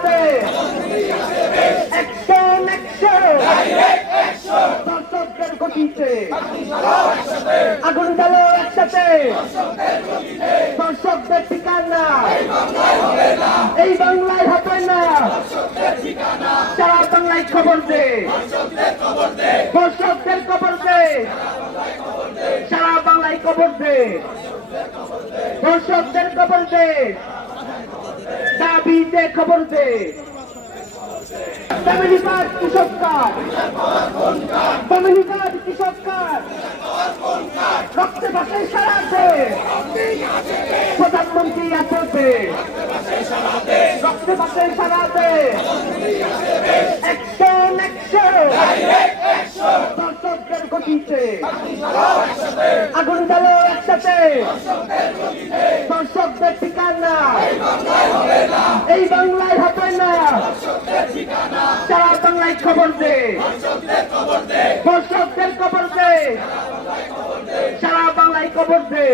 সারাতে action action দর্শকদের গতিতে আগুন জ্বালো একসাথে দর্শকদের ঠিকানা এই বাংলায় হবে না সারা বাংলায় খবর দে দর্শকদের খবর দে সারা বাংলায় খবর দে দর্শকদের খবর দে দাবিতে খবর দে ফ্যামিলি কার্ড কৃষক কার্ড ফ্যামিলি কার্ড কৃষক কার্ড রক্তে ভাসে সারাতে প্রধানমন্ত্রী আছে রক্তে ভাসে সারাতে অ্যাকশন অ্যাকশন দর্শকদের গতিতে আগুন জ্বালো একসাথে দর্শকদের ঠিকানা এই বাংলায় হবে না সারা বাংলায় খবর দে দর্শকদের খবর দে সারা বাংলায় খবর দে